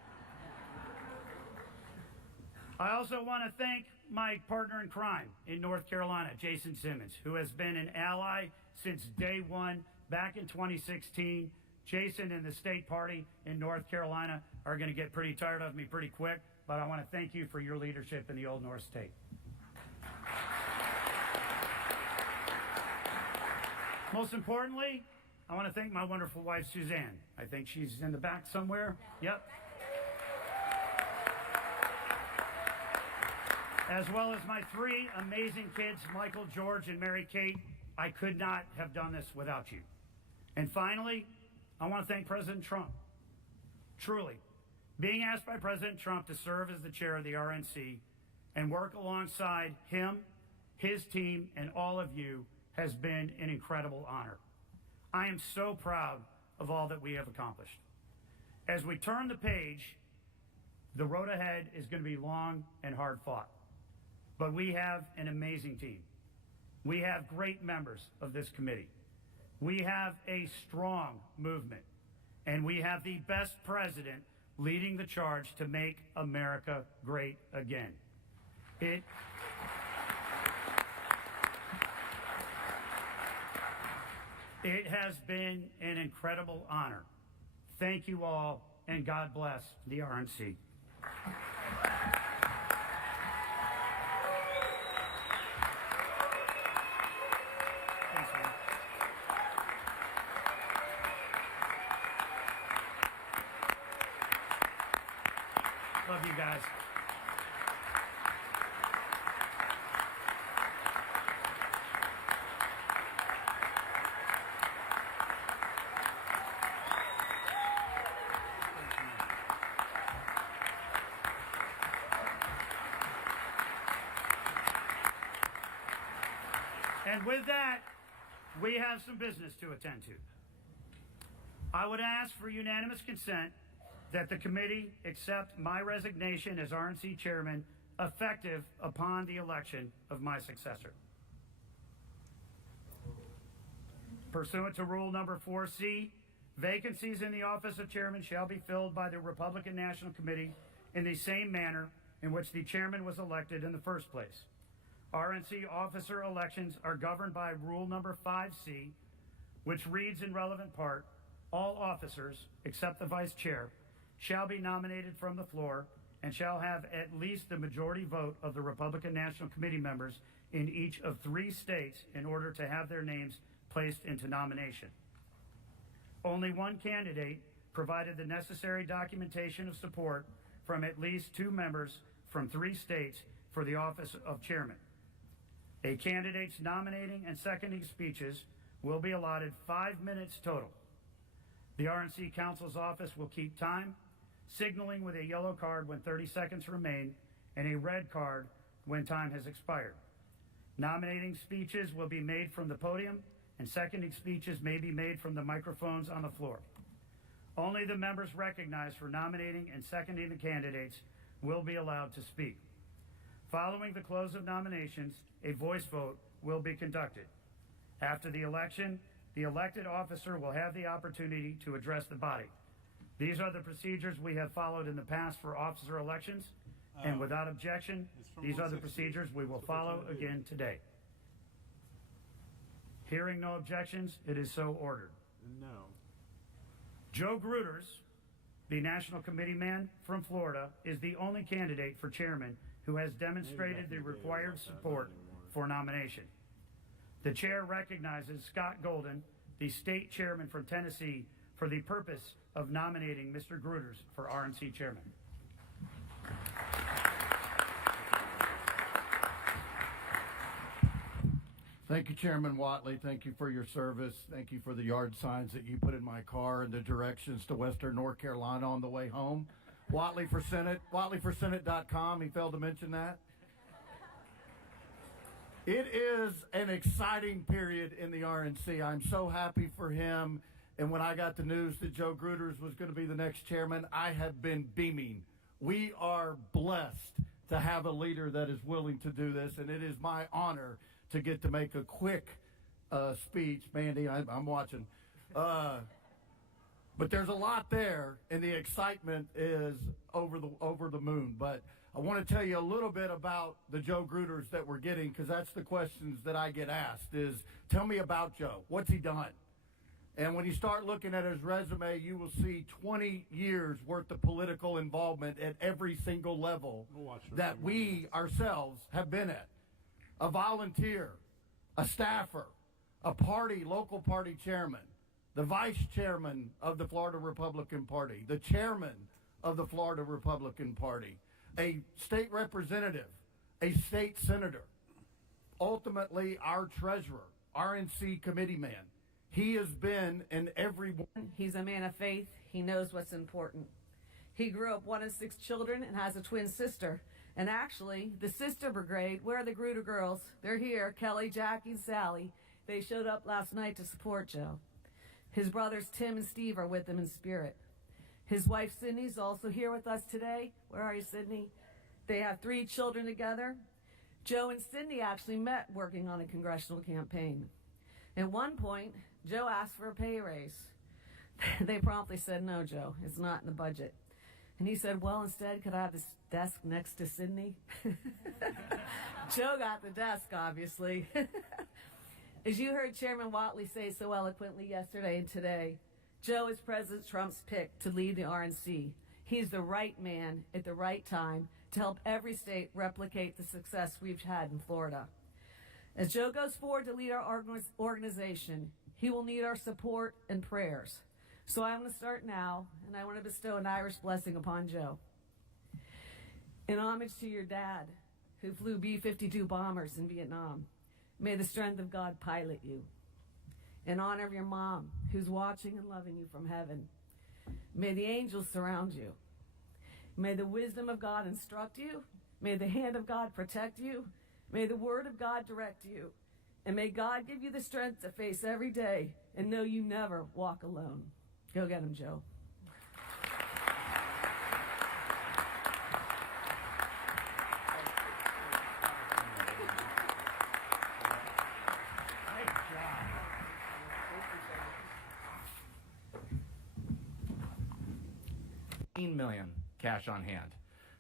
I also want to thank my partner in crime in North Carolina, Jason Simmons, who has been an ally since day one back in 2016. Jason and the state party in North Carolina are going to get pretty tired of me pretty quick, but I want to thank you for your leadership in the Old North State. Most importantly, I want to thank my wonderful wife, Suzanne. I think she's in the back somewhere. Yep. As well as my three amazing kids, Michael, George, and Mary Kate. I could not have done this without you. And finally, I want to thank President Trump. Truly, being asked by President Trump to serve as the chair of the RNC and work alongside him, his team, and all of you has been an incredible honor. I am so proud of all that we have accomplished. As we turn the page, the road ahead is going to be long and hard fought. But we have an amazing team. We have great members of this committee. We have a strong movement. And we have the best president leading the charge to make America great again. It has been an incredible honor. Thank you all, and God bless the RNC. Thanks, man. Love you guys. And with that, we have some business to attend to. I would ask for unanimous consent that the committee accept my resignation as RNC chairman effective upon the election of my successor. Pursuant to rule number 4C, vacancies in the office of chairman shall be filled by the Republican National Committee in the same manner in which the chairman was elected in the first place. RNC officer elections are governed by rule number 5C, which reads in relevant part, all officers, except the vice chair, shall be nominated from the floor and shall have at least the majority vote of the Republican National Committee members in each of 3 states in order to have their names placed into nomination. Only one candidate provided the necessary documentation of support from at least 2 members from 3 states for the office of chairman. A candidate's nominating and seconding speeches will be allotted 5 minutes total. The RNC Council's office will keep time, signaling with a yellow card when 30 seconds remain and a red card when time has expired. Nominating speeches will be made from the podium, and seconding speeches may be made from the microphones on the floor. Only the members recognized for nominating and seconding the candidates will be allowed to speak. Following the close of nominations, a voice vote will be conducted. After the election, the elected officer will have the opportunity to address the body. These are the procedures we have followed in the past for officer elections, and without objection, these are the procedures we will follow again today. Hearing no objections, it is so ordered. No. Joe Gruters, the National Committee man from Florida, is the only candidate for chairman who has demonstrated the required support for nomination. The chair recognizes Scott Golden, the state chairman from Tennessee, for the purpose of nominating Mr. Gruters for RNC chairman. Thank you, Chairman Whatley. Thank you for your service. Thank you for the yard signs that you put in my car and the directions to Western North Carolina on the way home. Whatley for Senate, WhatleyForSenate.com. He failed to mention that. It is an exciting period in the RNC. I'm so happy for him. And when I got the news that Joe Gruters was going to be the next chairman, I have been beaming. We are blessed to have a leader that is willing to do this, and it is my honor to get to make a quick speech. Mandy, I'm watching. But there's a lot there, and the excitement is over the moon. But I want to tell you a little bit about the Joe Gruters that we're getting, because that's the questions that I get asked is, tell me about Joe. What's he done? And when you start looking at his resume, you will see 20 years worth of political involvement at every single level that we ourselves have been at. A volunteer, a staffer, a local party chairman, the vice chairman of the Florida Republican Party, the chairman of the Florida Republican Party, a state representative, a state senator, ultimately our treasurer, RNC committee man. He has been in every one. He's a man of faith. He knows what's important. He grew up one of 6 children and has a twin sister. And actually, the sister brigade, where are the Gruder girls? They're here, Kelly, Jackie, and Sally. They showed up last night to support Joe. His brothers Tim and Steve are with him in spirit. His wife Sydney's also here with us today. Where are you, Sydney? They have 3 children together. Joe and Sydney actually met working on a congressional campaign. At one point, Joe asked for a pay raise. They promptly said, no, Joe, it's not in the budget. And he said, well, instead, could I have this desk next to Sydney? Joe got the desk, obviously. As you heard Chairman Whatley say so eloquently yesterday and today, Joe is President Trump's pick to lead the RNC. He's the right man at the right time to help every state replicate the success we've had in Florida. As Joe goes forward to lead our organization, he will need our support and prayers. So I'm going to start now, and I want to bestow an Irish blessing upon Joe. In homage to your dad, who flew B-52 bombers in Vietnam, may the strength of God pilot you. In honor of your mom, who's watching and loving you from heaven, may the angels surround you. May the wisdom of God instruct you. May the hand of God protect you. May the word of God direct you. And may God give you the strength to face every day and know you never walk alone. Go get him, Joe. $15 million cash on hand.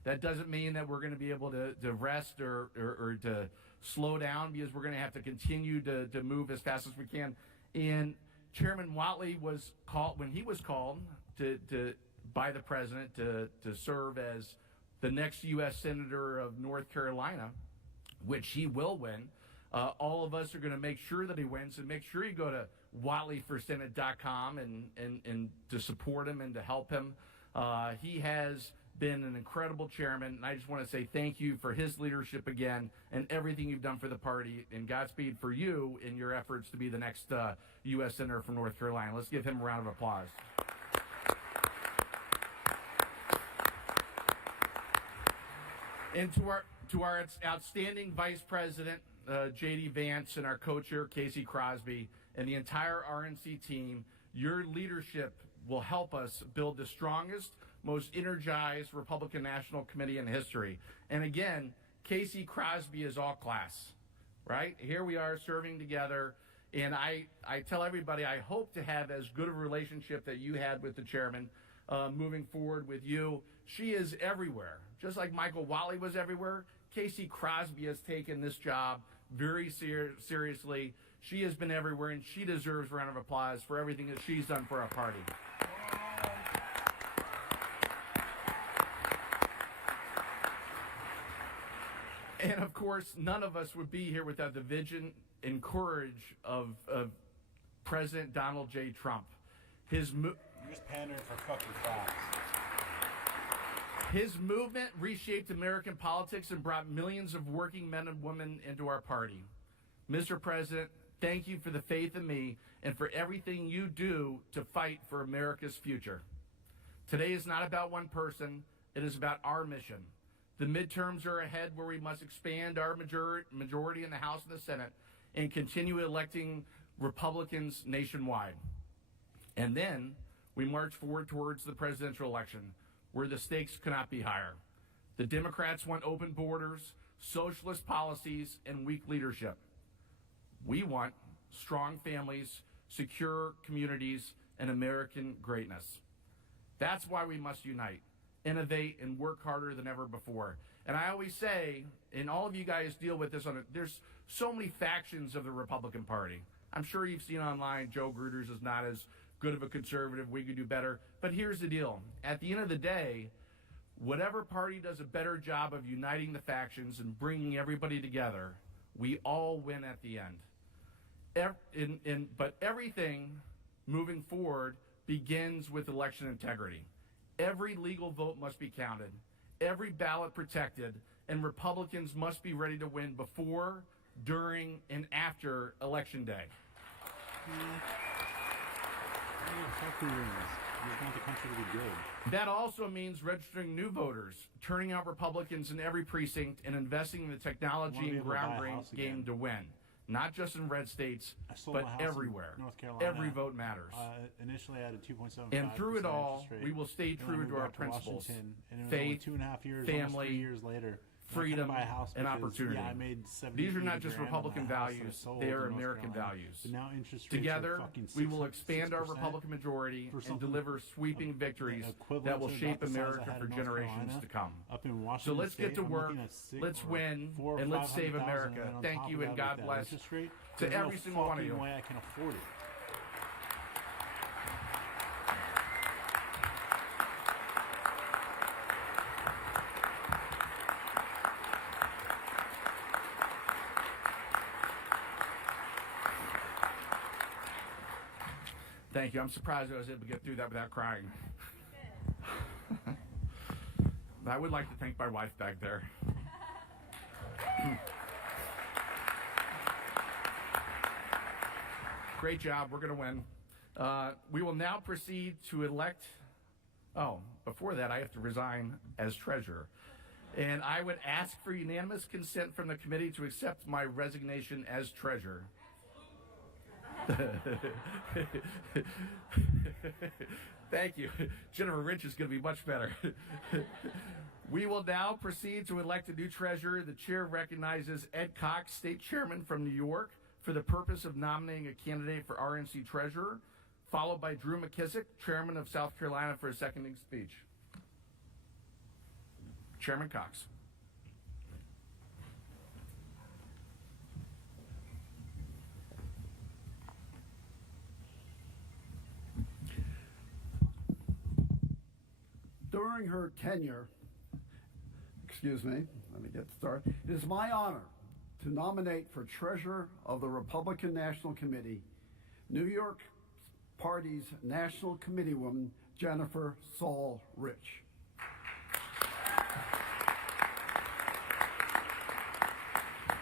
That doesn't mean that we're going to be able to rest or to slow down, because we're going to have to continue to move as fast as we can. And Chairman Whatley was called, when he was called by the president to serve as the next U.S. Senator of North Carolina, which he will win. All of us are going to make sure that he wins, and make sure you go to WhatleyForSenate.com and to support him and to help him. He has been an incredible chairman, and I just want to say thank you for his leadership again and everything you've done for the party, and Godspeed for you in your efforts to be the next U.S. Senator from North Carolina. Let's give him a round of applause. And to our outstanding Vice President, J.D. Vance, and our co-chair, Casey Crosby, and the entire RNC team, your leadership will help us build the strongest, most energized Republican National Committee in history. And again, Casey Crosby is all class, right? Here we are serving together, and I tell everybody I hope to have as good a relationship that you had with the chairman moving forward with you. She is everywhere. Just like Michael Whatley was everywhere, Casey Crosby has taken this job very seriously. She has been everywhere, and she deserves a round of applause for everything that she's done for our party. And of course, none of us would be here without the vision and courage of President Donald J. Trump. You're just pandering for fucking facts. His movement reshaped American politics and brought millions of working men and women into our party. Mr. President, thank you for the faith in me and for everything you do to fight for America's future. Today is not about one person. It is about our mission The midterms are ahead, where we must expand our majority in the House and the Senate and continue electing Republicans nationwide. And then we march forward towards the presidential election, where the stakes cannot be higher. The Democrats want open borders, socialist policies, and weak leadership. We want strong families, secure communities, and American greatness. That's why we must unite, innovate, and work harder than ever before. And I always say, and all of you guys deal with this there's so many factions of the Republican Party. I'm sure you've seen online Joe Gruters is not as good of a conservative, we could do better. But here's the deal. At the end of the day, whatever party does a better job of uniting the factions and bringing everybody together, we all win at the end. But everything moving forward begins with election integrity. Every legal vote must be counted, every ballot protected, and Republicans must be ready to win before, during, and after Election Day. That also means registering new voters, turning out Republicans in every precinct, and investing in the technology and ground game to win. Not just in red states, but everywhere. North Carolina. Every vote matters. Initially, I had a 2.75%. And through it all, rate. we will stay true to our principles: faith, faith, 2.5 years, family, 3 years later, freedom, buy a house and because, opportunity. Yeah, I made These are not $70,000 just on Republican my house that I values; sold they are in North American Carolina. values. But now interest rates Together, are fucking we will 6%, expand our Republican majority for and something deliver sweeping victories that will to shape about the size I America had for in North generations Carolina. to come. Up in So Washington let's get State, to I'm work, looking at six let's or win, 400,000 or and let's save 500,000, America. and on Thank top you, of and that, God with that bless interest rate, to there's every no single one of fucking you. way I can afford it. Thank you. I'm surprised I was able to get through that without crying. I would like to thank my wife back there. Great job. We're going to win. We will now proceed to elect. Oh, before that, I have to resign as treasurer. And I would ask for unanimous consent from the committee to accept my resignation as treasurer. Thank you. Jennifer Rich is going to be much better. We will now proceed to elect a new treasurer. The chair recognizes Ed Cox, state chairman from New York, for the purpose of nominating a candidate for RNC treasurer, followed by Drew McKissick, chairman of South Carolina, for a seconding speech. Chairman Cox. During her tenure, let me get started. It is my honor to nominate for treasurer of the Republican National Committee, New York Party's National Committeewoman, Jennifer Saul Rich.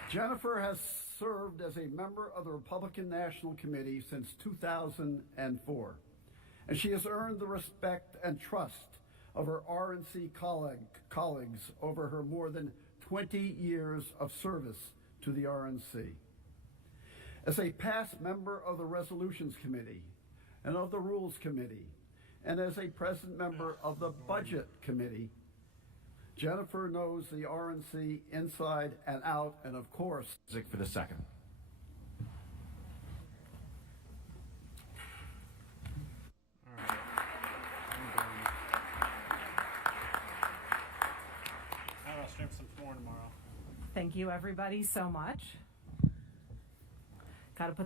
Jennifer has served as a member of the Republican National Committee since 2004, and she has earned the respect and trust of her RNC colleagues over her more than 20 years of service to the RNC. As a past member of the Resolutions Committee and of the Rules Committee, and as a present member of the Budget Committee, Jennifer knows the RNC inside and out, and of course, for the second. I'll stream some more tomorrow. Thank you, everybody, so much. Got to put